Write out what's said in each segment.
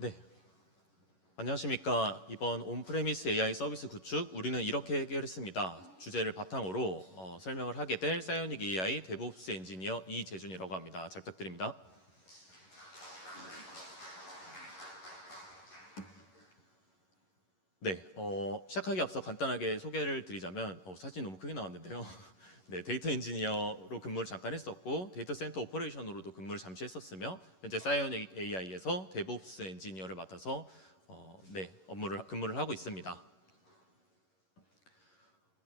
네, 안녕하십니까. 이번 온프레미스 AI 서비스 구축 우리는 이렇게 해결했습니다. 주제를 바탕으로 설명을 하게 될 사이오닉 AI 데브옵스 엔지니어 이재준이라고 합니다. 잘 부탁드립니다. 네, 시작하기 앞서 간단하게 소개를 드리자면 사진이 너무 크게 나왔는데요. 네, 데이터 엔지니어로 근무를 잠깐 했었고 데이터 센터 오퍼레이션으로도 근무를 잠시 했었으며 현재 사이오닉 AI에서 데브옵스 엔지니어를 맡아서 근무를 하고 있습니다.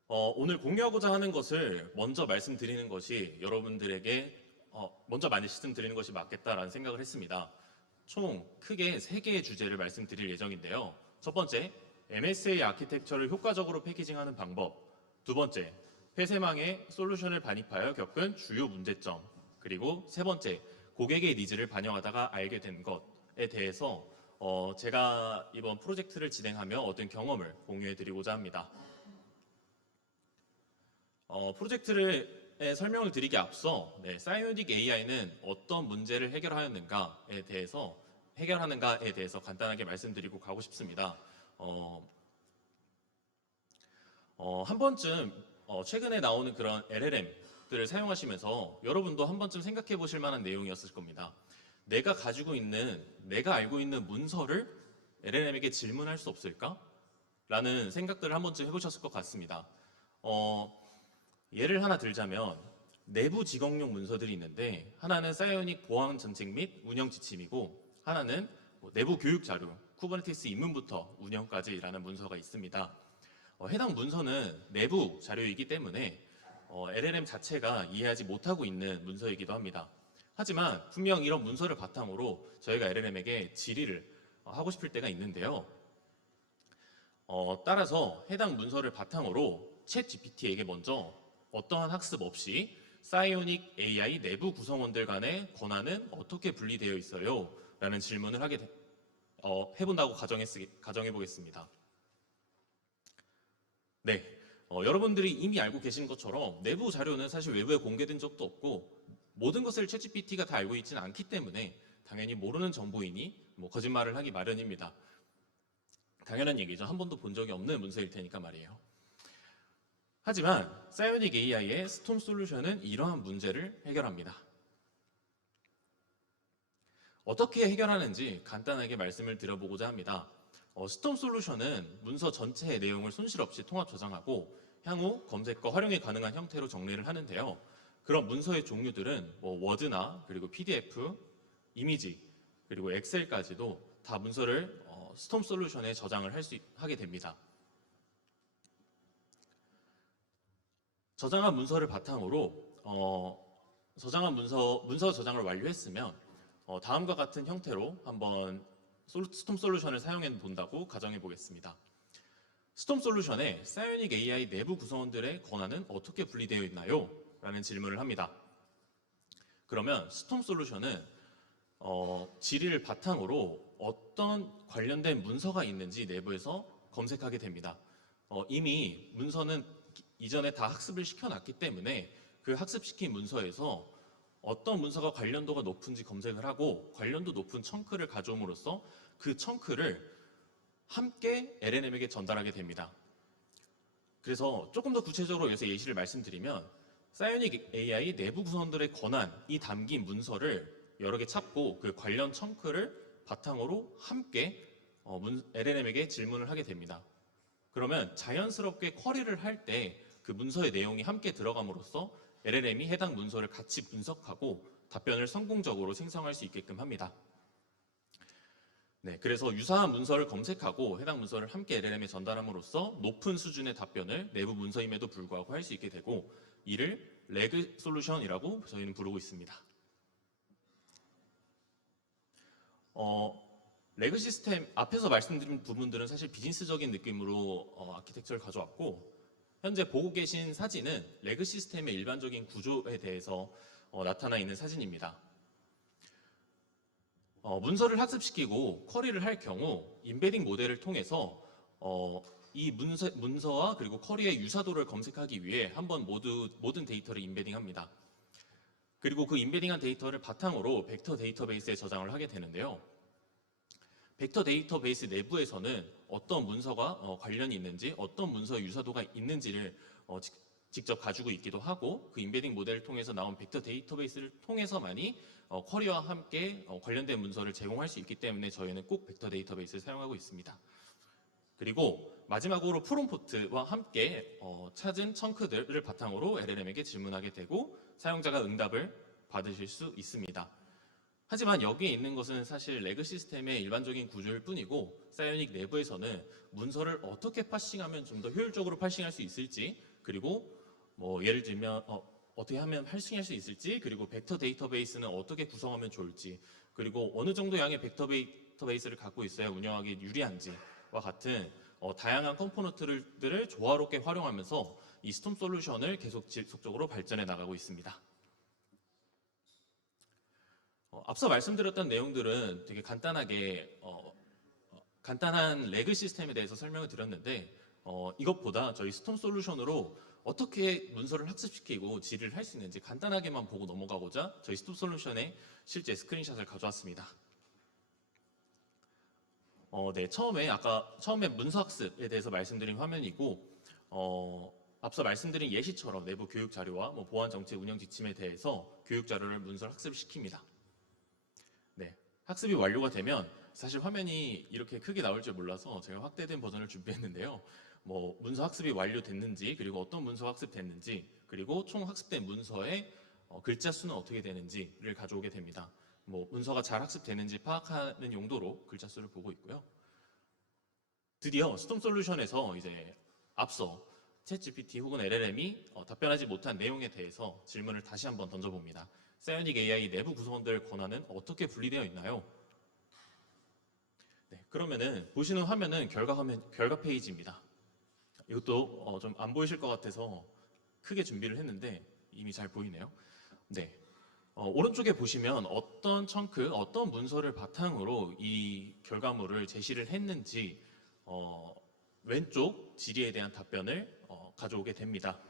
오늘 공유하고자 하는 것을 먼저 말씀드리는 것이 여러분들에게 먼저 말씀드리는 것이 맞겠다라는 생각을 했습니다. 총 크게 3개의 주제를 말씀드릴 예정인데요. 첫 번째, MSA 아키텍처를 효과적으로 패키징하는 방법. 두 번째, 폐쇄망의 솔루션을 반입하여 겪은 주요 문제점. 그리고 세 번째, 고객의 니즈를 반영하다가 알게 된 것에 대해서 제가 이번 프로젝트를 진행하며 얻은 경험을 공유해 드리고자 합니다. 프로젝트를 설명을 드리기 앞서 사이오닉 AI는 어떤 문제를 해결하는가에 대해서 간단하게 말씀드리고 가고 싶습니다. 한 번쯤 최근에 나오는 그런 LLM들을 사용하시면서 여러분도 한 번쯤 생각해 보실 만한 내용이었을 겁니다. 내가 알고 있는 문서를 LLM에게 질문할 수 없을까? 라는 생각들을 한 번쯤 해보셨을 것 같습니다. 예를 하나 들자면 내부 직업용 문서들이 있는데 하나는 사이오닉 보안 정책 및 운영 지침이고 하나는 내부 교육 자료, 쿠버네티스 입문부터 운영까지라는 문서가 있습니다. 해당 문서는 내부 자료이기 때문에 LLM 자체가 이해하지 못하고 있는 문서이기도 합니다. 하지만 분명 이런 문서를 바탕으로 저희가 LLM에게 질의를 하고 싶을 때가 있는데요. 따라서 해당 문서를 바탕으로 챗 GPT에게 먼저 어떠한 학습 없이 사이오닉 AI 내부 구성원들 간의 권한은 어떻게 분리되어 있어요? 라는 질문을 해본다고 가정해 보겠습니다. 네, 여러분들이 이미 알고 계신 것처럼 내부 자료는 사실 외부에 공개된 적도 없고 모든 것을 챗GPT가 다 알고 있지는 않기 때문에 당연히 모르는 정보이니 거짓말을 하기 마련입니다. 당연한 얘기죠. 한 번도 본 적이 없는 문서일 테니까 말이에요. 하지만 사이오닉 AI의 스톰 솔루션은 이러한 문제를 해결합니다. 어떻게 해결하는지 간단하게 말씀을 드려보고자 합니다. 스톰 솔루션은 문서 전체의 내용을 손실 없이 통합 저장하고 향후 검색과 활용이 가능한 형태로 정리를 하는데요. 그런 문서의 종류들은 워드나 그리고 PDF, 이미지, 그리고 엑셀까지도 다 문서를 스톰 솔루션에 저장을 하게 됩니다. 저장한 문서를 바탕으로 문서 저장을 완료했으면 다음과 같은 형태로 한번 스톰 솔루션을 사용해 본다고 가정해 보겠습니다. 스톰 솔루션에 사이오닉 AI 내부 구성원들의 권한은 어떻게 분리되어 있나요? 라는 질문을 합니다. 그러면 스톰 솔루션은 질의를 바탕으로 어떤 관련된 문서가 있는지 내부에서 검색하게 됩니다. 이미 문서는 이전에 다 학습을 시켜놨기 때문에 그 학습시킨 문서에서 어떤 문서가 관련도가 높은지 검색을 하고 관련도 높은 청크를 가져옴으로써 그 청크를 함께 LLM에게 전달하게 됩니다. 그래서 조금 더 구체적으로 여기서 예시를 말씀드리면 사이오닉 AI 내부 구성원들의 권한이 담긴 문서를 여러 개 찾고 그 관련 청크를 바탕으로 함께 LLM에게 질문을 하게 됩니다. 그러면 자연스럽게 쿼리를 할 때 그 문서의 내용이 함께 들어감으로써 LLM이 해당 문서를 같이 분석하고 답변을 성공적으로 생성할 수 있게끔 합니다. 네, 그래서 유사한 문서를 검색하고 해당 문서를 함께 LLM에 전달함으로써 높은 수준의 답변을 내부 문서임에도 불구하고 할 수 있게 되고 이를 레그 솔루션이라고 저희는 부르고 있습니다. 레그 시스템 앞에서 말씀드린 부분들은 사실 비즈니스적인 느낌으로 아키텍처를 가져왔고 현재 보고 계신 사진은 레그 시스템의 일반적인 구조에 대해서 나타나 있는 사진입니다. 문서를 학습시키고 쿼리를 할 경우 임베딩 모델을 통해서 이 문서와 그리고 쿼리의 유사도를 검색하기 위해 한번 모든 데이터를 임베딩합니다. 그리고 그 임베딩한 데이터를 바탕으로 벡터 데이터베이스에 저장을 하게 되는데요. 벡터 데이터베이스 내부에서는 어떤 문서가 관련이 있는지, 어떤 문서의 유사도가 있는지를 직접 가지고 있기도 하고, 그 임베딩 모델을 통해서 나온 벡터 데이터베이스를 통해서만이 쿼리와 함께 관련된 문서를 제공할 수 있기 때문에 저희는 꼭 벡터 데이터베이스를 사용하고 있습니다. 그리고 마지막으로 프롬프트와 함께 찾은 청크들을 바탕으로 LLM에게 질문하게 되고 사용자가 응답을 받으실 수 있습니다. 하지만 여기에 있는 것은 사실 레그 시스템의 일반적인 구조일 뿐이고, 사이오닉 내부에서는 문서를 어떻게 파싱하면 좀 더 효율적으로 파싱할 수 있을지, 그리고 예를 들면 어떻게 하면 파싱할 수 있을지, 그리고 벡터 데이터베이스는 어떻게 구성하면 좋을지, 그리고 어느 정도 양의 벡터 데이터베이스를 갖고 있어야 운영하기 유리한지와 같은 다양한 컴포넌트들을 조화롭게 활용하면서 이 스톰 솔루션을 계속 지속적으로 발전해 나가고 있습니다. 앞서 말씀드렸던 내용들은 되게 간단하게 간단한 레그 시스템에 대해서 설명을 드렸는데, 이것보다 저희 스톰 솔루션으로 어떻게 문서를 학습시키고 질의를 할 수 있는지 간단하게만 보고 넘어가고자 저희 스톰 솔루션의 실제 스크린샷을 가져왔습니다. 네, 처음에 문서 학습에 대해서 말씀드린 화면이고, 앞서 말씀드린 예시처럼 내부 교육 자료와 보안 정책 운영 지침에 대해서 교육 자료를 문서 학습시킵니다. 네, 학습이 완료가 되면 사실 화면이 이렇게 크게 나올 줄 몰라서 제가 확대된 버전을 준비했는데요. 문서 학습이 완료됐는지, 그리고 어떤 문서가 학습됐는지, 그리고 총 학습된 문서의 글자 수는 어떻게 되는지를 가져오게 됩니다. 문서가 잘 학습되는지 파악하는 용도로 글자 수를 보고 있고요. 드디어 스톰 솔루션에서 이제 앞서 챗GPT 혹은 LLM이 답변하지 못한 내용에 대해서 질문을 다시 한번 던져봅니다. 사이오닉 AI 내부 구성원들 권한은 어떻게 분리되어 있나요? 네, 그러면은 보시는 화면은 결과 페이지입니다. 이것도 좀 안 보이실 것 같아서 크게 준비를 했는데 이미 잘 보이네요. 네, 오른쪽에 보시면 어떤 청크, 어떤 문서를 바탕으로 이 결과물을 제시를 했는지 왼쪽 질의에 대한 답변을 가져오게 됩니다.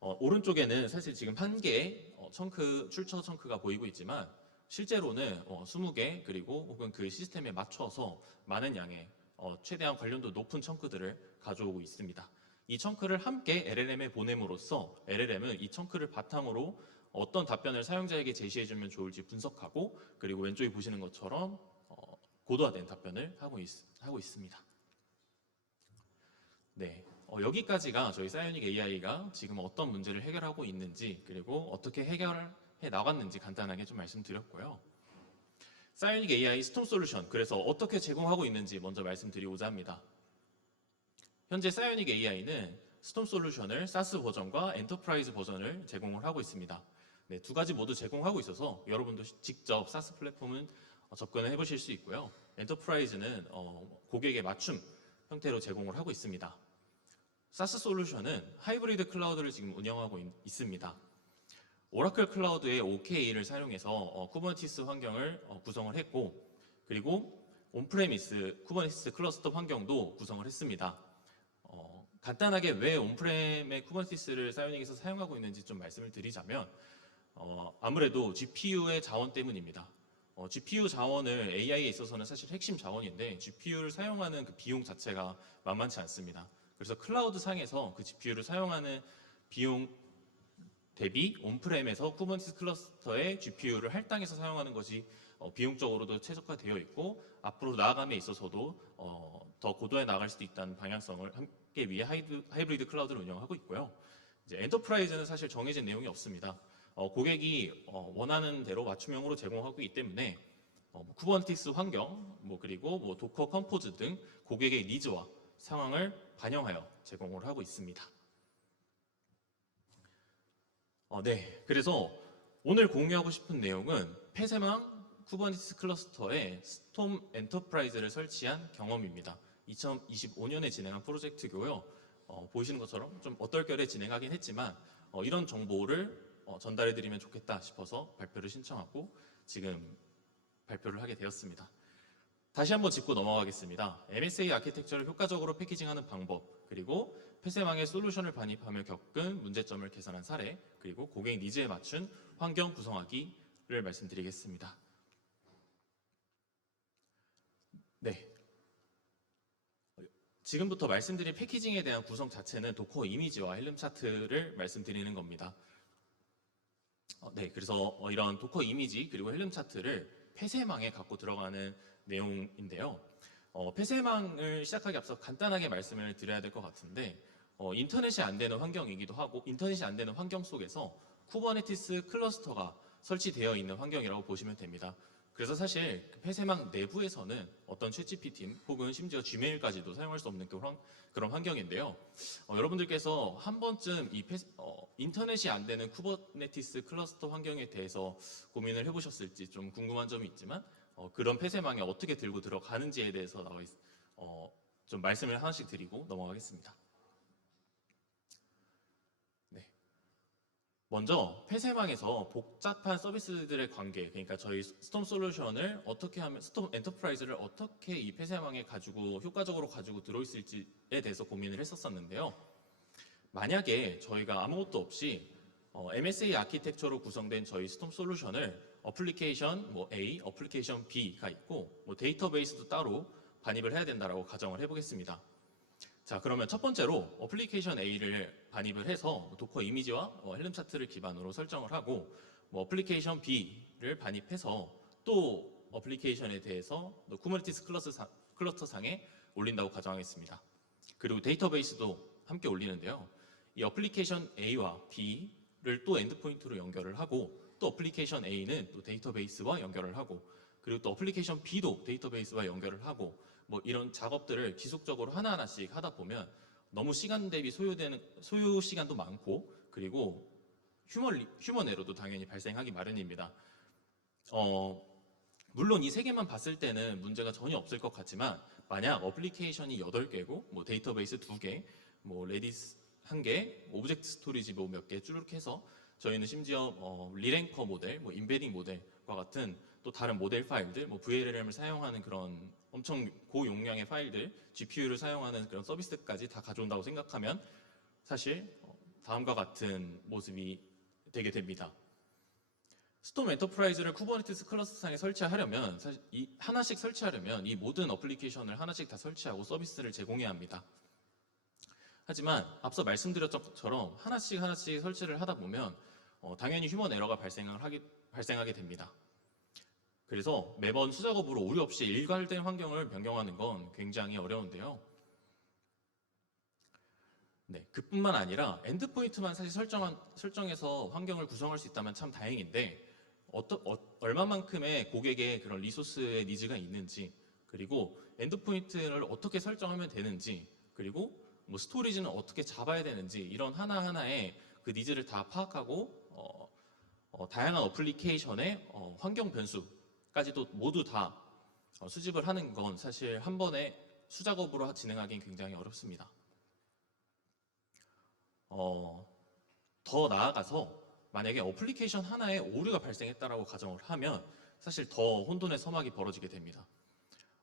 오른쪽에는 사실 지금 한 개의 출처 청크가 보이고 있지만 실제로는 20개 그리고 혹은 그 시스템에 맞춰서 많은 양의 최대한 관련도 높은 청크들을 가져오고 있습니다. 이 청크를 함께 LLM에 보냄으로써 LLM은 이 청크를 바탕으로 어떤 답변을 사용자에게 제시해주면 좋을지 분석하고, 그리고 왼쪽에 보시는 것처럼 고도화된 답변을 하고 있습니다. 네, 여기까지가 저희 사이오닉 AI가 지금 어떤 문제를 해결하고 있는지, 그리고 어떻게 해결해 나갔는지 간단하게 좀 말씀드렸고요. 사이오닉 AI 스톰 솔루션, 그래서 어떻게 제공하고 있는지 먼저 말씀드리고자 합니다. 현재 사이오닉 AI는 스톰 솔루션을 사스 버전과 엔터프라이즈 버전을 제공을 하고 있습니다. 네, 두 가지 모두 제공하고 있어서 여러분도 직접 사스 플랫폼은 접근을 해보실 수 있고요. 엔터프라이즈는 고객에 맞춤 형태로 제공을 하고 있습니다. 사스 솔루션은 하이브리드 클라우드를 지금 운영하고 있습니다. 오라클 클라우드의 OK를 사용해서 쿠버네티스 환경을 구성을 했고, 그리고 온프레미스 쿠버네티스 클러스터 환경도 구성을 했습니다. 간단하게 왜 온프렘의 쿠버네티스를 사이오닉에서 사용하고 있는지 좀 말씀을 드리자면, 아무래도 GPU의 자원 때문입니다. GPU 자원을 AI에 있어서는 사실 핵심 자원인데 GPU를 사용하는 그 비용 자체가 만만치 않습니다. 그래서 클라우드 상에서 그 GPU를 사용하는 비용 대비 온프렘에서 쿠버네티스 클러스터의 GPU를 할당해서 사용하는 것이 비용적으로도 최적화되어 있고, 앞으로 나아감에 있어서도 더 고도에 나갈 수도 있다는 방향성을 함께 위해 하이브리드 클라우드를 운영하고 있고요. 이제 엔터프라이즈는 사실 정해진 내용이 없습니다. 고객이 원하는 대로 맞춤형으로 제공하고 있기 때문에 쿠버네티스 환경, 그리고 도커 컴포즈 등 고객의 니즈와 상황을 반영하여 제공을 하고 있습니다. 네, 그래서 오늘 공유하고 싶은 내용은 폐쇄망 쿠버네티스 클러스터에 스톰 엔터프라이즈를 설치한 경험입니다. 2025년에 진행한 프로젝트고요. 보이시는 것처럼 좀 어떨결에 진행하긴 했지만 이런 정보를 전달해드리면 좋겠다 싶어서 발표를 신청하고 지금 발표를 하게 되었습니다. 다시 한번 짚고 넘어가겠습니다. MSA 아키텍처를 효과적으로 패키징하는 방법, 그리고 폐쇄망의 솔루션을 반입하며 겪은 문제점을 개선한 사례, 그리고 고객 니즈에 맞춘 환경 구성하기를 말씀드리겠습니다. 네, 지금부터 말씀드릴 패키징에 대한 구성 자체는 도커 이미지와 헬름 차트를 말씀드리는 겁니다. 네, 그래서 이런 도커 이미지 그리고 헬름 차트를 폐쇄망에 갖고 들어가는 내용인데요. 폐쇄망을 시작하기 앞서 간단하게 말씀을 드려야 될 것 같은데 인터넷이 안 되는 환경이기도 하고 인터넷이 안 되는 환경 속에서 쿠버네티스 클러스터가 설치되어 있는 환경이라고 보시면 됩니다. 그래서 사실 폐쇄망 내부에서는 어떤 챗GPT 혹은 심지어 지메일까지도 사용할 수 없는 그런 환경인데요. 여러분들께서 한 번쯤 인터넷이 안 되는 쿠버네티스 클러스터 환경에 대해서 고민을 해보셨을지 좀 궁금한 점이 있지만 그런 폐쇄망에 어떻게 들고 들어가는지에 대해서 좀 말씀을 하나씩 드리고 넘어가겠습니다. 네. 먼저 폐쇄망에서 복잡한 서비스들의 관계, 그러니까 저희 스톰 솔루션을 어떻게 하면 스톰 엔터프라이즈를 어떻게 이 폐쇄망에 가지고 효과적으로 가지고 들어있을지에 대해서 고민을 했었는데요. 만약에 저희가 아무것도 없이 MSA 아키텍처로 구성된 저희 스톰 솔루션을 어플리케이션 A, 어플리케이션 B가 있고 데이터베이스도 따로 반입을 해야 된다라고 가정을 해보겠습니다. 자, 그러면 첫 번째로 어플리케이션 A를 반입을 해서 도커 이미지와 헬름 차트를 기반으로 설정을 하고 어플리케이션 B를 반입해서 또 어플리케이션에 대해서 쿠버네티스 클러스터 상에 올린다고 가정하겠습니다. 그리고 데이터베이스도 함께 올리는데요. 이 어플리케이션 A와 B를 또 엔드포인트로 연결을 하고 또 어플리케이션 A는 또 데이터베이스와 연결을 하고 그리고 또 어플리케이션 B도 데이터베이스와 연결을 하고 이런 작업들을 지속적으로 하나하나씩 하다 보면 너무 시간 대비 소요 시간도 많고 그리고 휴먼 에러도 당연히 발생하기 마련입니다. 물론 이 세 개만 봤을 때는 문제가 전혀 없을 것 같지만 만약 어플리케이션이 8개고 데이터베이스 2개, 레디스 1개, 오브젝트 스토리지 몇 개 쭉 해서 저희는 심지어 리랭커 모델, 임베딩 모델과 같은 또 다른 모델 파일들, VLLM을 사용하는 그런 엄청 고용량의 파일들, GPU를 사용하는 그런 서비스까지 다 가져온다고 생각하면 사실 다음과 같은 모습이 되게 됩니다. 스톰 엔터프라이즈를 쿠버네티스 클러스터상에 설치하려면 사실 하나씩 설치하려면 이 모든 어플리케이션을 하나씩 다 설치하고 서비스를 제공해야 합니다. 하지만 앞서 말씀드렸던 것처럼 하나씩 설치를 하다 보면 당연히 휴먼 에러가 발생하게 됩니다. 그래서 매번 수작업으로 오류 없이 일괄된 환경을 변경하는 건 굉장히 어려운데요. 네, 그뿐만 아니라 엔드포인트만 사실 설정해서 환경을 구성할 수 있다면 참 다행인데 얼마만큼의 고객의 그런 리소스의 니즈가 있는지 그리고 엔드포인트를 어떻게 설정하면 되는지 그리고 스토리지는 어떻게 잡아야 되는지 이런 하나하나의 그 니즈를 다 파악하고 다양한 어플리케이션의 환경 변수까지도 모두 다 수집을 하는 건 사실 한 번에 수작업으로 진행하기는 굉장히 어렵습니다. 더 나아가서 만약에 어플리케이션 하나에 오류가 발생했다라고 가정을 하면 사실 더 혼돈의 서막이 벌어지게 됩니다.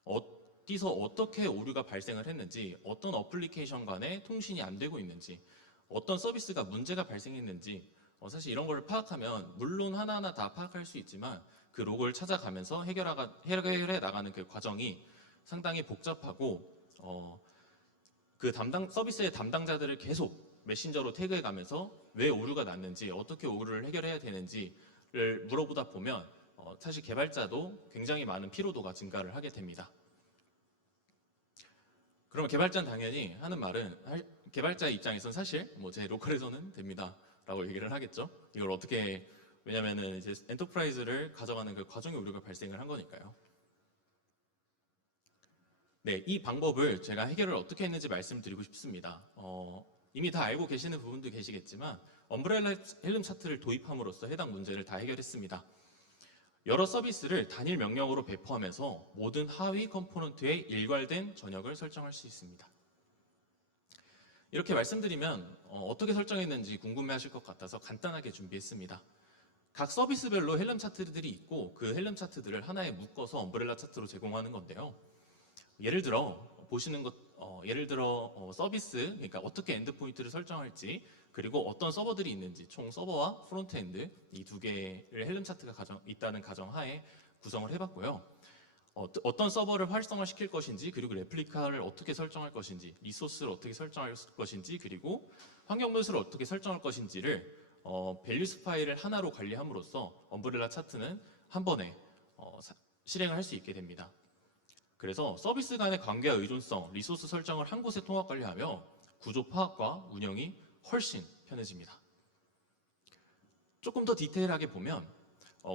어디서 어떻게 오류가 발생을 했는지, 어떤 어플리케이션 간에 통신이 안 되고 있는지, 어떤 서비스가 문제가 발생했는지 사실 이런 걸 파악하면 물론 하나하나 다 파악할 수 있지만 그 로그를 찾아가면서 해결해 나가는 그 과정이 상당히 복잡하고 그 서비스의 담당자들을 계속 메신저로 태그해 가면서 왜 오류가 났는지 어떻게 오류를 해결해야 되는지를 물어보다 보면 사실 개발자도 굉장히 많은 피로도가 증가를 하게 됩니다. 그러면 개발자는 당연히 하는 말은 개발자의 입장에서는 사실 제 로컬에서는 됩니다 라고 얘기를 하겠죠. 이걸 어떻게 왜냐면은 이제 엔터프라이즈를 가져가는 그 과정에 오류가 발생을 한 거니까요. 네, 이 방법을 제가 해결을 어떻게 했는지 말씀드리고 싶습니다. 이미 다 알고 계시는 부분도 계시겠지만 엄브렐라 헬름 차트를 도입함으로써 해당 문제를 다 해결했습니다. 여러 서비스를 단일 명령으로 배포하면서 모든 하위 컴포넌트의 일괄된 전역을 설정할 수 있습니다. 이렇게 말씀드리면 어떻게 설정했는지 궁금해하실 것 같아서 간단하게 준비했습니다. 각 서비스별로 헬름 차트들이 있고 그 헬름 차트들을 하나에 묶어서 엄브렐라 차트로 제공하는 건데요. 예를 들어 서비스, 그러니까 어떻게 엔드포인트를 설정할지 그리고 어떤 서버들이 있는지 총 서버와 프론트엔드 이 두 개를 헬름 차트가 있다는 가정하에 구성을 해봤고요. 어떤 서버를 활성화시킬 것인지, 그리고 레플리카를 어떻게 설정할 것인지, 리소스를 어떻게 설정할 것인지, 그리고 환경 변수를 어떻게 설정할 것인지를 밸류스 파일을 하나로 관리함으로써 엄브렐라 차트는 한 번에 실행을 할 수 있게 됩니다. 그래서 서비스 간의 관계와 의존성, 리소스 설정을 한 곳에 통합 관리하며 구조 파악과 운영이 훨씬 편해집니다. 조금 더 디테일하게 보면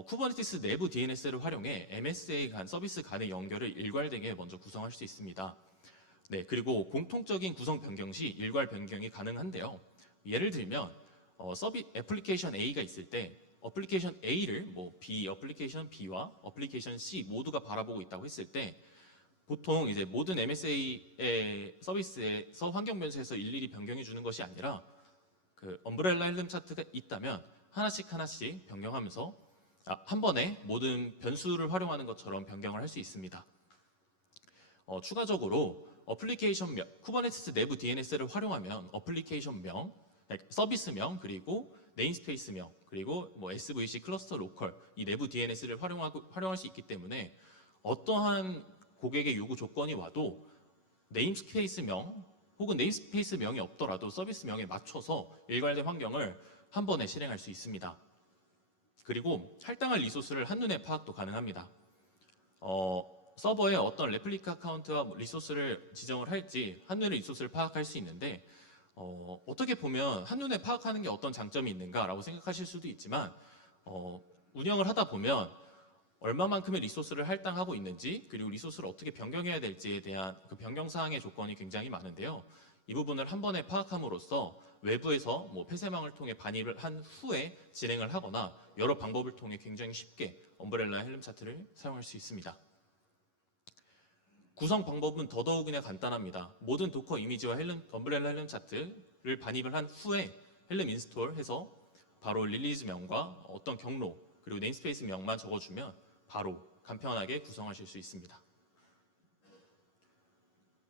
쿠버네티스 내부 DNS를 활용해 MSA 간 서비스 간의 연결을 일괄되게 먼저 구성할 수 있습니다. 네, 그리고 공통적인 구성 변경 시 일괄 변경이 가능한데요. 예를 들면 애플리케이션 A가 있을 때 애플리케이션 A를 B, 애플리케이션 B와 애플리케이션 C 모두가 바라보고 있다고 했을 때 보통 이제 모든 MSA의 서비스에서 환경 변수에서 일일이 변경해 주는 것이 아니라 그 엄브렐라 헬름 차트가 있다면 하나씩 변경하면서 한 번에 모든 변수를 활용하는 것처럼 변경을 할 수 있습니다. 추가적으로 쿠버네티스 내부 DNS를 활용하면 애플리케이션명, 서비스명, 그리고 네임스페이스명, 그리고 SVC 클러스터 로컬 이 내부 DNS를 활용할 수 있기 때문에 어떠한 고객의 요구 조건이 와도 네임스페이스명 혹은 네임스페이스명이 없더라도 서비스명에 맞춰서 일괄된 환경을 한 번에 실행할 수 있습니다. 그리고 할당할 리소스를 한눈에 파악도 가능합니다. 서버에 어떤 레플리카 아카운트와 리소스를 지정을 할지 한눈에 리소스를 파악할 수 있는데 어떻게 보면 한눈에 파악하는 게 어떤 장점이 있는가라고 생각하실 수도 있지만 운영을 하다 보면 얼마만큼의 리소스를 할당하고 있는지 그리고 리소스를 어떻게 변경해야 될지에 대한 그 변경 사항의 조건이 굉장히 많은데요. 이 부분을 한 번에 파악함으로써 외부에서 폐쇄망을 통해 반입을 한 후에 진행을 하거나 여러 방법을 통해 굉장히 쉽게 엄브렐라 헬름 차트를 사용할 수 있습니다. 구성 방법은 더더욱이나 간단합니다. 모든 도커 이미지와 엄브렐라 헬름 차트를 반입을 한 후에 헬름 인스톨해서 바로 릴리즈명과 어떤 경로 그리고 네임스페이스 명만 적어주면 바로 간편하게 구성하실 수 있습니다.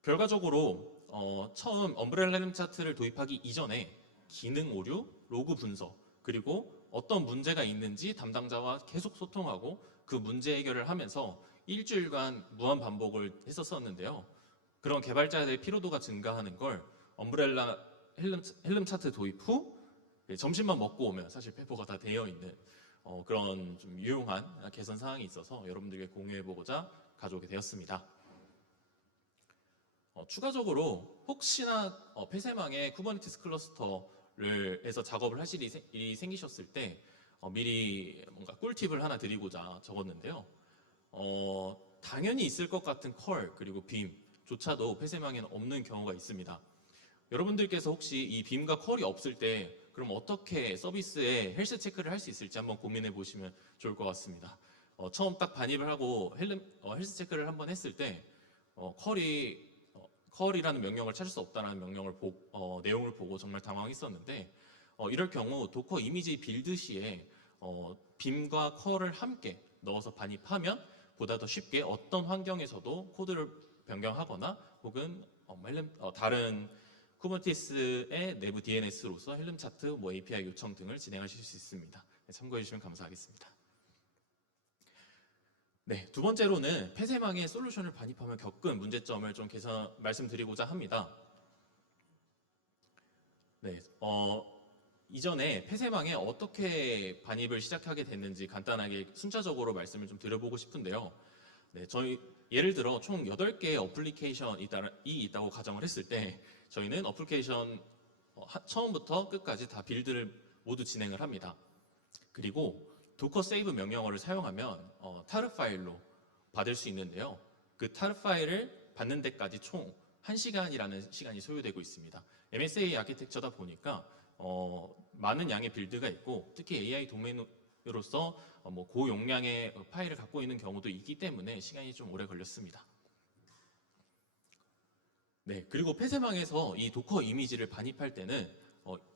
결과적으로 처음 엄브렐라 헬름 차트를 도입하기 이전에 기능 오류, 로그 분석, 그리고 어떤 문제가 있는지 담당자와 계속 소통하고 그 문제 해결을 하면서 일주일간 무한 반복을 했었는데요. 그런 개발자들의 피로도가 증가하는 걸 엄브렐라 헬름 차트 도입 후 점심만 먹고 오면 사실 페퍼가 다 되어 있는 그런 좀 유용한 개선 사항이 있어서 여러분들에게 공유해보고자 가져오게 되었습니다. 추가적으로 혹시나 폐쇄망에 쿠버네티스 클러스터를 해서 작업을 하실 일이 생기셨을 때 미리 뭔가 꿀팁을 하나 드리고자 적었는데요. 당연히 있을 것 같은 컬 그리고 빔조차도 폐쇄망에는 없는 경우가 있습니다. 여러분들께서 혹시 이 빔과 컬이 없을 때 그럼 어떻게 서비스에 헬스 체크를 할 수 있을지 한번 고민해 보시면 좋을 것 같습니다. 처음 딱 반입을 하고 헬스 체크를 한번 했을 때 컬이라는 명령을 찾을 수 없다는 내용을 보고 정말 당황했었는데 이럴 경우 도커 이미지 빌드 시에 빔과 컬을 함께 넣어서 반입하면 보다 더 쉽게 어떤 환경에서도 코드를 변경하거나 혹은 다른 쿠버네티스의 내부 DNS로서 헬름 차트, API 요청 등을 진행하실 수 있습니다. 참고해 주시면 감사하겠습니다. 네, 두 번째로는 폐쇄망에 솔루션을 반입하며 겪은 문제점을 좀 말씀드리고자 합니다. 네, 이전에 폐쇄망에 어떻게 반입을 시작하게 됐는지 간단하게 순차적으로 말씀을 좀 드려보고 싶은데요. 네, 예를 들어 총 8개의 어플리케이션이 있다고 가정을 했을 때 저희는 어플리케이션 처음부터 끝까지 다 빌드를 모두 진행을 합니다. 그리고 도커 세이브 명령어를 사용하면 타르 파일로 받을 수 있는데요. 그 타르 파일을 받는 데까지 총 1시간이라는 시간이 소요되고 있습니다. MSA 아키텍처다 보니까 많은 양의 빌드가 있고 특히 AI 도메인으로서 고용량의 파일을 갖고 있는 경우도 있기 때문에 시간이 좀 오래 걸렸습니다. 네, 그리고 폐쇄망에서 이 도커 이미지를 반입할 때는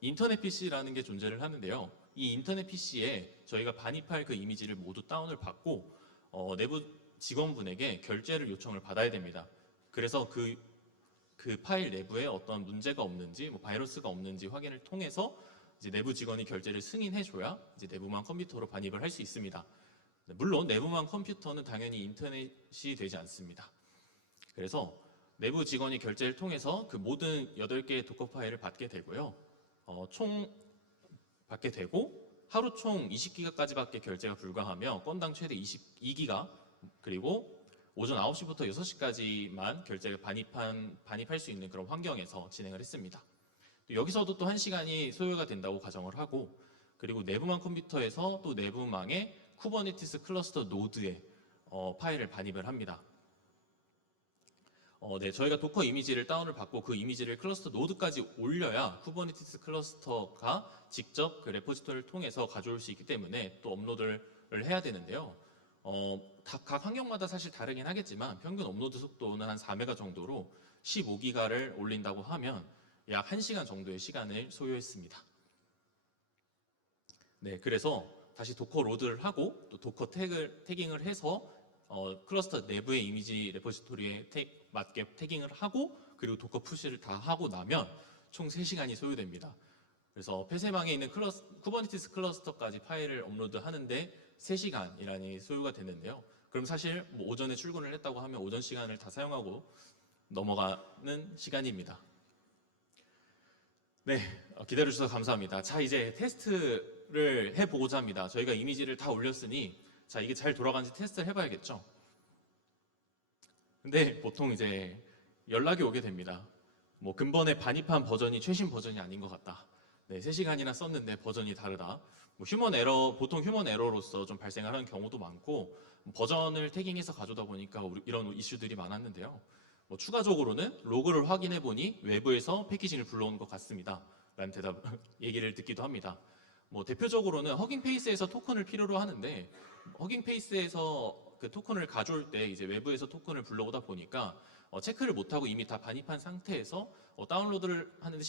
인터넷 PC라는 게 존재를 하는데요. 이 인터넷 PC에 저희가 반입할 그 이미지를 모두 다운을 받고 내부 직원분에게 결제를 요청을 받아야 됩니다. 그래서 그 파일 내부에 어떤 문제가 없는지, 바이러스가 없는지 확인을 통해서 이제 내부 직원이 결제를 승인해줘야 이제 내부망 컴퓨터로 반입을 할 수 있습니다. 물론 내부망 컴퓨터는 당연히 인터넷이 되지 않습니다. 그래서 내부 직원이 결제를 통해서 그 모든 8개의 도커 파일을 받게 되고요. 총 받게 되고 하루 총 20기가까지밖에 결제가 불가하며 건당 최대 22기가, 그리고 오전 9시부터 6시까지만 결제를 반입할 수 있는 그런 환경에서 진행을 했습니다. 여기서도 또 1시간이 소요가 된다고 가정을 하고, 그리고 내부망 컴퓨터에서 또 내부망에 쿠버네티스 클러스터 노드에 파일을 반입을 합니다. 네, 저희가 도커 이미지를 다운을 받고 그 이미지를 클러스터 노드까지 올려야 쿠버네티스 클러스터가 직접 그 레포지토리를 통해서 가져올 수 있기 때문에 또 업로드를 해야 되는데요. 각 환경마다 사실 다르긴 하겠지만 평균 업로드 속도는 한 4메가 정도로 15기가를 올린다고 하면 약 1시간 정도의 시간을 소요했습니다. 네, 그래서 다시 도커 로드를 하고 또 도커 태깅을 해서 클러스터 내부의 이미지 레포지토리에 맞게 태깅을 하고, 그리고 도커 푸시를 다 하고 나면 총 3시간이 소요됩니다. 그래서 폐쇄망에 있는 쿠버네티스 클러스터까지 파일을 업로드하는데 3시간이라니 소요가 됐는데요. 그럼 사실 뭐 오전에 출근을 했다고 하면 오전 시간을 다 사용하고 넘어가는 시간입니다. 네, 기다려주셔서 감사합니다. 자, 이제 테스트를 해보고자 합니다. 저희가 이미지를 다 올렸으니 자, 이게 잘 돌아가는지 테스트를 해봐야겠죠. 근데 보통 이제 연락이 오게 됩니다. 뭐 근본에 반입한 버전이 최신 버전이 아닌 것 같다. 네, 3시간이나 썼는데 버전이 다르다. 뭐 휴먼 에러, 보통 휴먼 에러로서 좀 발생을 하는 경우도 많고, 버전을 태깅해서 가져다 보니까 이런 이슈들이 많았는데요. 뭐 추가적으로는 로그를 확인해 보니 외부에서 패키징을 불러온 것 같습니다. 라는 얘기를 듣기도 합니다. 뭐 대표적으로는 허깅 페이스에서 토큰을 필요로 하는데, 허깅 페이스에서 그 토큰을 가져올 때 이제 외부에서 토큰을 불러오다 보니까 체크를 못하고 이미 다 반입한 상태에서 다운로드를 하는데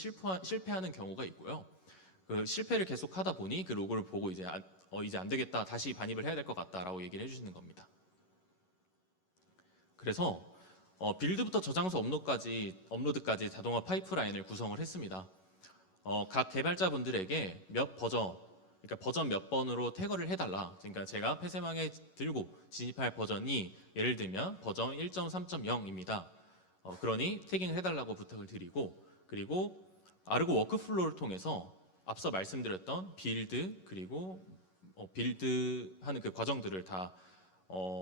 실패하는 경우가 있고요. 그 실패를 계속하다 보니 그 로그를 보고 이제 이제 안 되겠다, 다시 반입을 해야 될 것 같다라고 얘기를 해주시는 겁니다. 그래서 빌드부터 저장소 업로드까지 자동화 파이프라인을 구성을 했습니다. 각 개발자분들에게 그러니까 버전 몇 번으로 태거를 해달라. 그러니까 제가 폐쇄망에 들고 진입할 버전이 예를 들면 버전 1.3.0입니다. 그러니 태깅을 해달라고 부탁을 드리고, 그리고 아르고 워크플로우를 통해서 앞서 말씀드렸던 빌드, 그리고 빌드하는 그 과정들을 다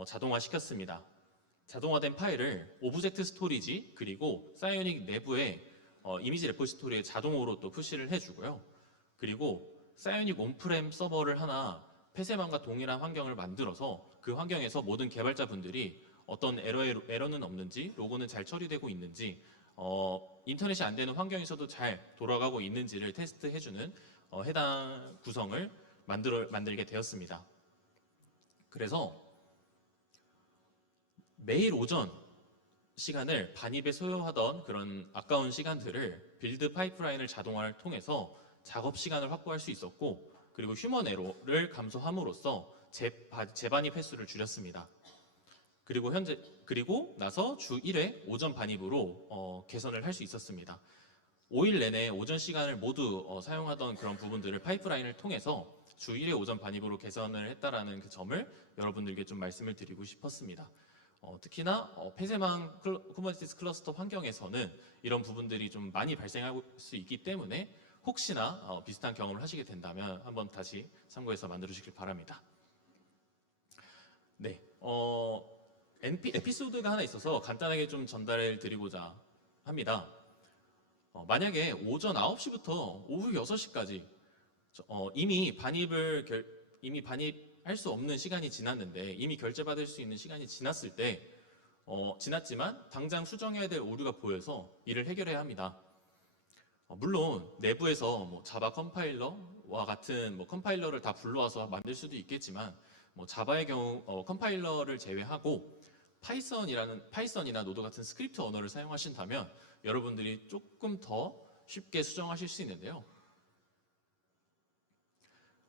자동화시켰습니다. 자동화된 파일을 오브젝트 스토리지, 그리고 사이오닉 내부의 이미지 레포지토리에 자동으로 또 푸시를 해주고요. 그리고 사이오닉 온프렘 서버를 하나 폐쇄망과 동일한 환경을 만들어서 그 환경에서 모든 개발자분들이 어떤 에러는 없는지, 로고는 잘 처리되고 있는지, 인터넷이 안 되는 환경에서도 잘 돌아가고 있는지를 테스트해주는 해당 구성을 만들게 되었습니다. 그래서 매일 오전 시간을 반입에 소요하던 그런 아까운 시간들을 빌드 파이프라인을 자동화를 통해서 작업 시간을 확보할 수 있었고, 그리고 휴먼 에러를 감소함으로써 재반입 횟수를 줄였습니다. 그리고 나서 주 1회 오전 반입으로 개선을 할 수 있었습니다. 5일 내내 오전 시간을 모두 사용하던 그런 부분들을 파이프라인을 통해서 주 1회 오전 반입으로 개선을 했다라는 그 점을 여러분들께 좀 말씀을 드리고 싶었습니다. 특히나 폐쇄망 쿠버네티스 클러스터 환경에서는 이런 부분들이 좀 많이 발생할 수 있기 때문에 혹시나 비슷한 경험을 하시게 된다면 한번 다시 참고해서 만들어 주시길 바랍니다. 네, 에피소드가 하나 있어서 간단하게 좀 전달을 드리고자 합니다. 만약에 오전 9시부터 오후 6시까지 이미 반입할 수 없는 시간이 지났는데, 이미 결제받을 수 있는 시간이 지났을 때 지났지만 당장 수정해야 될 오류가 보여서 이를 해결해야 합니다. 물론 내부에서 뭐 자바 컴파일러와 같은 뭐 컴파일러를 다 불러와서 만들 수도 있겠지만, 뭐 자바의 경우 컴파일러를 제외하고 파이썬이나 노드 같은 스크립트 언어를 사용하신다면 여러분들이 조금 더 쉽게 수정하실 수 있는데요.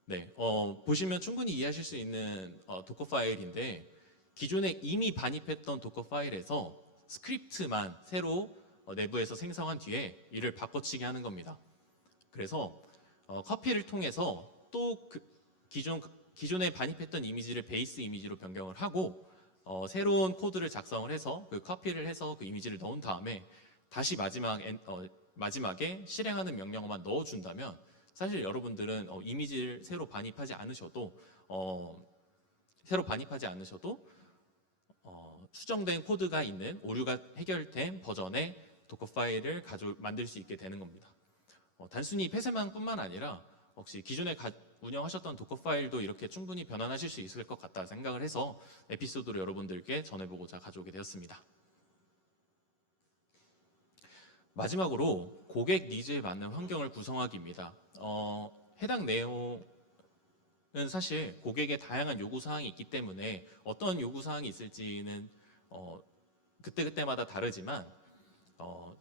네, 보시면 충분히 이해하실 수 있는 도커 파일인데, 기존에 이미 반입했던 도커 파일에서 스크립트만 새로 내부에서 생성한 뒤에 이를 바꿔치기 하는 겁니다. 그래서 커피를 통해서 또 기존 기존에 반입했던 이미지를 베이스 이미지로 변경을 하고 새로운 코드를 작성을 해서 그 커피를 해서 그 이미지를 넣은 다음에 다시 마지막에 실행하는 명령어만 넣어준다면 사실 여러분들은 이미지를 새로 반입하지 않으셔도 수정된 코드가 있는 오류가 해결된 버전의 도커 파일을 만들 수 있게 되는 겁니다. 단순히 폐쇄망뿐만 아니라 혹시 기존에 운영하셨던 도커 파일도 이렇게 충분히 변환하실 수 있을 것 같다 생각을 해서 에피소드로 여러분들께 전해보고자 가져오게 되었습니다. 마지막으로 고객 니즈에 맞는 환경을 구성하기입니다. 해당 내용은 사실 고객의 다양한 요구사항이 있기 때문에 어떤 요구사항이 있을지는 그때그때마다 다르지만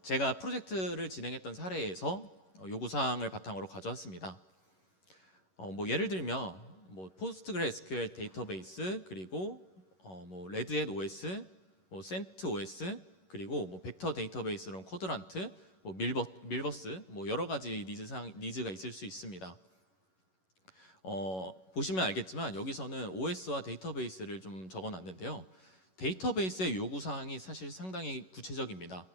제가 프로젝트를 진행했던 사례에서 요구사항을 바탕으로 가져왔습니다. 예를 들면 PostgreSQL 데이터베이스, 그리고 레드햇 OS, CentOS, 그리고 벡터 데이터베이스론 쿼드란트, 밀버스 여러 가지 니즈가 있을 수 있습니다. 보시면 알겠지만 여기서는 OS와 데이터베이스를 좀 적어놨는데요. 데이터베이스의 요구사항이 사실 상당히 구체적입니다.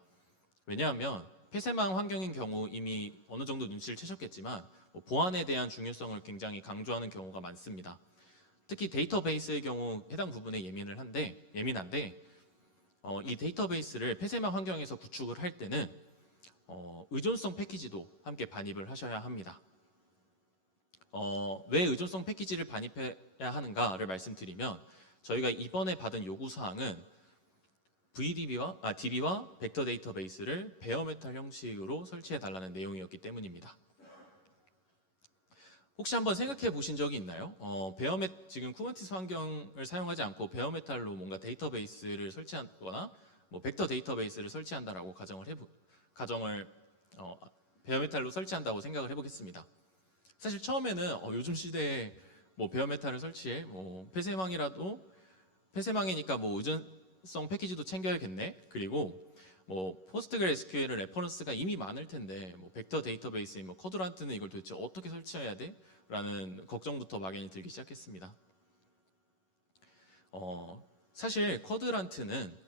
왜냐하면 폐쇄망 환경인 경우 이미 어느 정도 눈치를 채셨겠지만 보안에 대한 중요성을 굉장히 강조하는 경우가 많습니다. 특히 데이터베이스의 경우 해당 부분에 예민한데 이 데이터베이스를 폐쇄망 환경에서 구축을 할 때는 의존성 패키지도 함께 반입을 하셔야 합니다. 왜 의존성 패키지를 반입해야 하는가를 말씀드리면 저희가 이번에 받은 요구사항은 DB와 벡터 데이터베이스를 베어메탈 형식으로 설치해달라는 내용이었기 때문입니다. 혹시 한번 생각해 보신 적이 있나요? 지금 쿠버네티스 환경을 사용하지 않고 베어메탈로 뭔가 데이터베이스를 설치하거나 벡터 데이터베이스를 설치한다라고 베어메탈로 설치한다고 생각을 해보겠습니다. 사실 처음에는 요즘 시대에 베어메탈을 설치해 폐쇄망이니까 의존성 패키지도 챙겨야겠네. 그리고 포스트그레스QL은 레퍼런스가 이미 많을 텐데 벡터 데이터베이스에 쿼드란트는 이걸 도대체 어떻게 설치해야 돼? 라는 걱정부터 막연히 들기 시작했습니다. 사실 쿼드란트는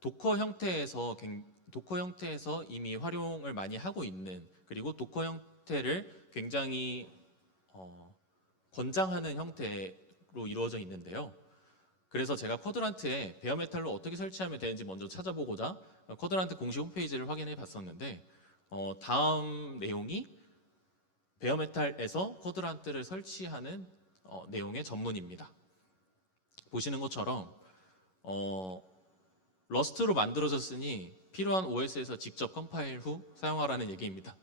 도커 형태에서 이미 활용을 많이 하고 있는, 그리고 도커 형태를 굉장히 권장하는 형태로 이루어져 있는데요. 그래서 제가 쿼드란트에 베어메탈로 어떻게 설치하면 되는지 먼저 찾아보고자 쿼드란트 공식 홈페이지를 확인해 봤었는데 다음 내용이 베어메탈에서 쿼드란트를 설치하는 내용의 전문입니다. 보시는 것처럼 러스트로 만들어졌으니 필요한 OS에서 직접 컴파일 후 사용하라는 얘기입니다.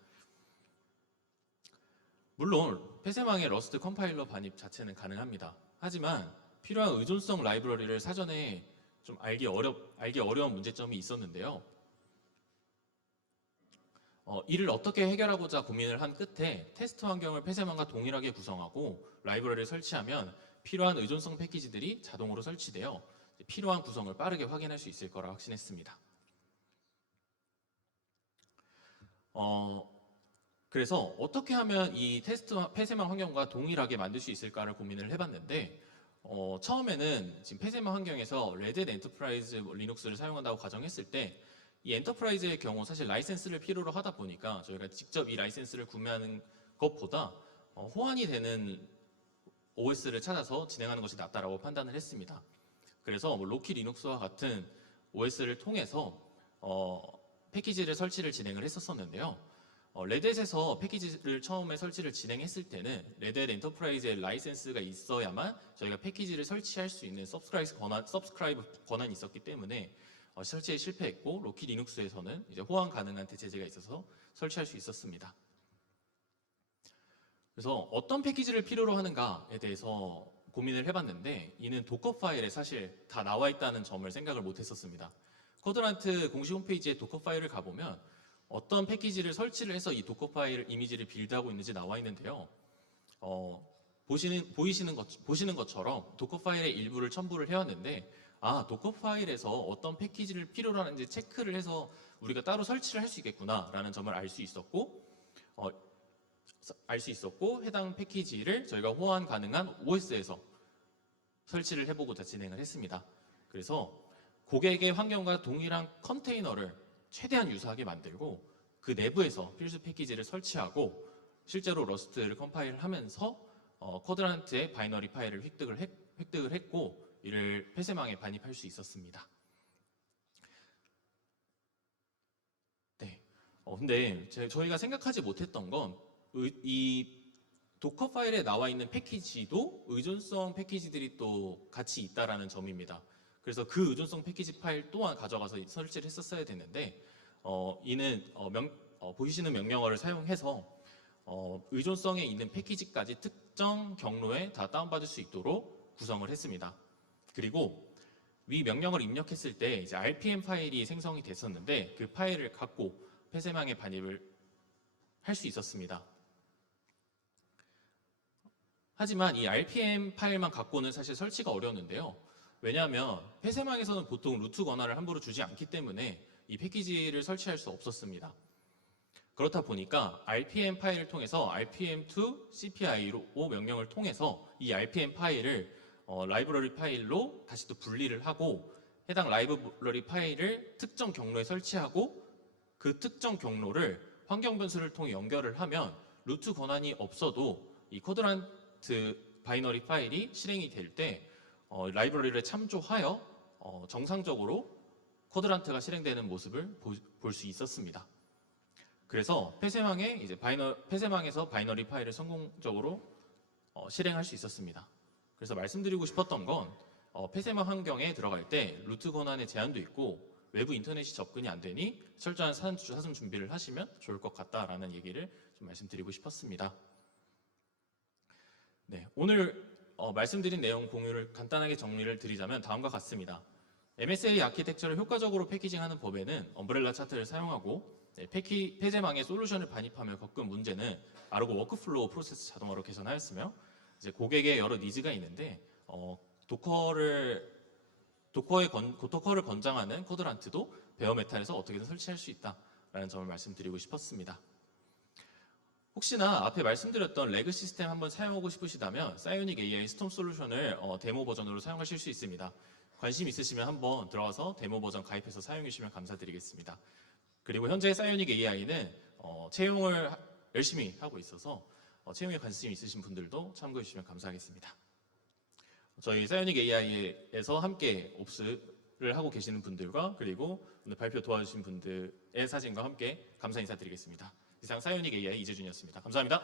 물론 폐쇄망의 러스트 컴파일러 반입 자체는 가능합니다. 하지만 필요한 의존성 라이브러리를 사전에 좀 알기 어려운 문제점이 있었는데요. 이를 어떻게 해결하고자 고민을 한 끝에 테스트 환경을 폐쇄망과 동일하게 구성하고 라이브러리를 설치하면 필요한 의존성 패키지들이 자동으로 설치되어 필요한 구성을 빠르게 확인할 수 있을 거라 확신했습니다. 그래서 어떻게 하면 이 폐쇄망 환경과 동일하게 만들 수 있을까를 고민을 해봤는데 처음에는 지금 폐쇄망 환경에서 레드햇 엔터프라이즈 리눅스를 사용한다고 가정했을 때 이 엔터프라이즈의 경우 사실 라이센스를 필요로 하다 보니까 저희가 직접 이 라이센스를 구매하는 것보다 호환이 되는 OS를 찾아서 진행하는 것이 낫다라고 판단을 했습니다. 그래서 로키 리눅스와 같은 OS를 통해서 패키지를 설치를 진행을 했었는데요. 레드햇에서 패키지를 처음에 설치를 진행했을 때는 레드햇 엔터프라이즈의 라이센스가 있어야만 저희가 패키지를 설치할 수 있는 서브스크라이브 권한이 있었기 때문에 설치에 실패했고 로키 리눅스에서는 이제 호환 가능한 대체제가 있어서 설치할 수 있었습니다. 그래서 어떤 패키지를 필요로 하는가에 대해서 고민을 해봤는데 이는 도커 파일에 사실 다 나와 있다는 점을 생각을 못했었습니다. 쿼드란트 공식 홈페이지에 도커 파일을 가보면 어떤 패키지를 설치를 해서 이 도커 파일 이미지를 빌드하고 있는지 나와 있는데요. 보시는 것처럼 도커 파일의 일부를 첨부를 해왔는데 도커 파일에서 어떤 패키지를 필요로 하는지 체크를 해서 우리가 따로 설치를 할 수 있겠구나 라는 점을 알 수 있었고 알 수 있었고 해당 패키지를 저희가 호환 가능한 OS에서 설치를 해보고자 진행을 했습니다. 그래서 고객의 환경과 동일한 컨테이너를 최대한 유사하게 만들고 그 내부에서 필수 패키지를 설치하고 실제로 러스트를 컴파일을 하면서 쿼드란트의 바이너리 파일을 획득을 했고 이를 폐쇄망에 반입할 수 있었습니다. 네. 근데 저희가 생각하지 못했던 건 이 도커 파일에 나와 있는 패키지도 의존성 패키지들이 또 같이 있다라는 점입니다. 그래서 그 의존성 패키지 파일 또한 가져가서 설치를 했었어야 되는데 이는 보이시는 명령어를 사용해서 의존성에 있는 패키지까지 특정 경로에 다 다운받을 수 있도록 구성을 했습니다. 그리고 위 명령을 입력했을 때 이제 RPM 파일이 생성이 됐었는데 그 파일을 갖고 폐쇄망에 반입을 할 수 있었습니다. 하지만 이 RPM 파일만 갖고는 사실 설치가 어려웠는데요. 왜냐하면 폐쇄망에서는 보통 루트 권한을 함부로 주지 않기 때문에 이 패키지를 설치할 수 없었습니다. 그렇다 보니까 RPM 파일을 통해서 rpm2 cpi로 명령을 통해서 이 RPM 파일을 라이브러리 파일로 다시 또 분리를 하고 해당 라이브러리 파일을 특정 경로에 설치하고 그 특정 경로를 환경 변수를 통해 연결을 하면 루트 권한이 없어도 이 쿼드란트 바이너리 파일이 실행이 될 때 라이브러리를 참조하여 정상적으로 쿼드란트가 실행되는 모습을 볼 수 있었습니다. 그래서 폐쇄망에서 바이너리 파일을 성공적으로 실행할 수 있었습니다. 그래서 말씀드리고 싶었던 건 폐쇄망 환경에 들어갈 때 루트 권한의 제한도 있고 외부 인터넷이 접근이 안 되니 철저한 사전 준비를 하시면 좋을 것 같다라는 얘기를 좀 말씀드리고 싶었습니다. 네, 오늘 말씀드린 내용 공유를 간단하게 정리를 드리자면 다음과 같습니다. MSA 아키텍처를 효과적으로 패키징하는 법에는 엄브렐라 차트를 사용하고 폐쇄망에 솔루션을 반입하며 겪은 문제는 아르고 워크플로우 프로세스 자동화로 개선하였으며 이제 고객의 여러 니즈가 있는데 도커를 권장하는 쿼드란트도 베어메탈에서 어떻게든 설치할 수 있다라는 점을 말씀드리고 싶었습니다. 혹시나 앞에 말씀드렸던 레그 시스템 한번 사용하고 싶으시다면 사이오닉 AI 스톰 솔루션을 데모 버전으로 사용하실 수 있습니다. 관심 있으시면 한번 들어가서 데모 버전 가입해서 사용해 주시면 감사드리겠습니다. 그리고 현재 사이오닉 AI는 채용을 열심히 하고 있어서 채용에 관심 있으신 분들도 참고해 주시면 감사하겠습니다. 저희 사이오닉 AI에서 함께 옵스를 하고 계시는 분들과 그리고 오늘 발표 도와주신 분들의 사진과 함께 감사 인사드리겠습니다. 이상 사이오닉 AI 이재준이었습니다. 감사합니다.